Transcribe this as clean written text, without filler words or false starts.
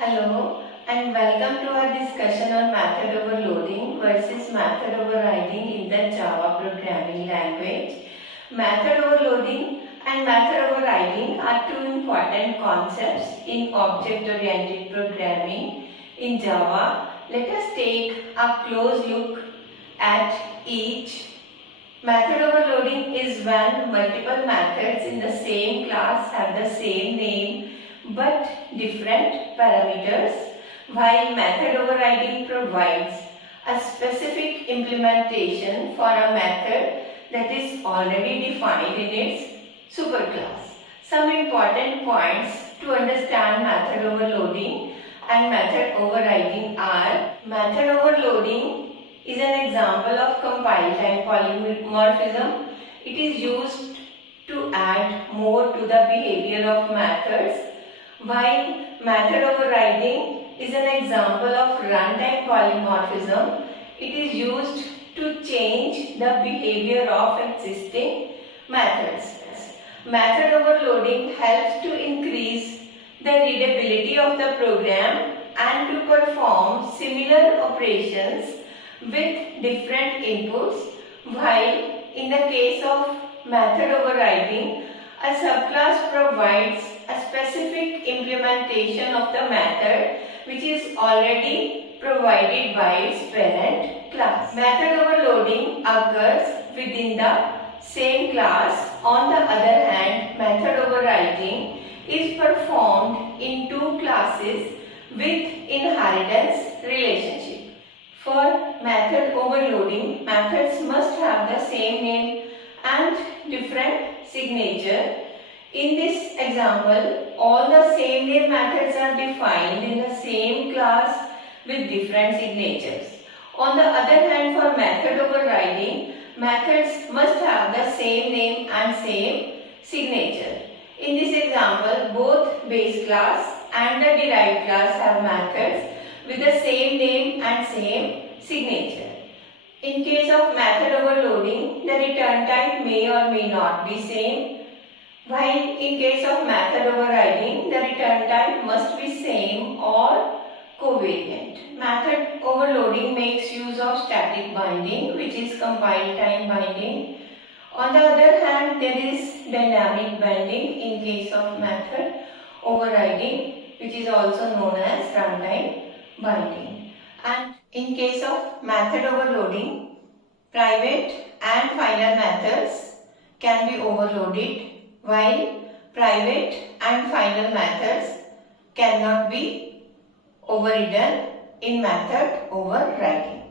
Hello and welcome to our discussion on method overloading versus method overriding in the Java programming language. Method overloading and method overriding are two important concepts in object-oriented programming in Java. Let us take a close look at each. Method overloading is when multiple methods in the same class have the same name but different parameters, while method overriding provides a specific implementation for a method that is already defined in its superclass. Some important points to understand method overloading and method overriding are: method overloading is an example of compile time polymorphism. It is used to add more to the behavior of methods, while method overriding is an example of runtime polymorphism. It is used to change the behavior of existing methods. Method overloading helps to increase the readability of the program and to perform similar operations with different inputs, while in the case of method overriding, a subclass provides a specific implementation of the method which is already provided by its parent class. Method overloading occurs within the same class. On the other hand, method overriding is performed in two classes with inheritance relationship. For method overloading, methods must have the same name and different signature. In this example, all the same name methods are defined in the same class with different signatures. On the other hand, for method overriding, methods must have the same name and same signature. In this example, both base class and the derived class have methods with the same name and same signature. In case of method overloading, the return type may or may not be same, while in case of method overriding, the return type must be same or covariant. Method overloading makes use of static binding, which is compile time binding. On the other hand, there is dynamic binding in case of method overriding, which is also known as runtime binding. And in case of method overloading, private and final methods can be overloaded, while private and final methods cannot be overridden in method overriding.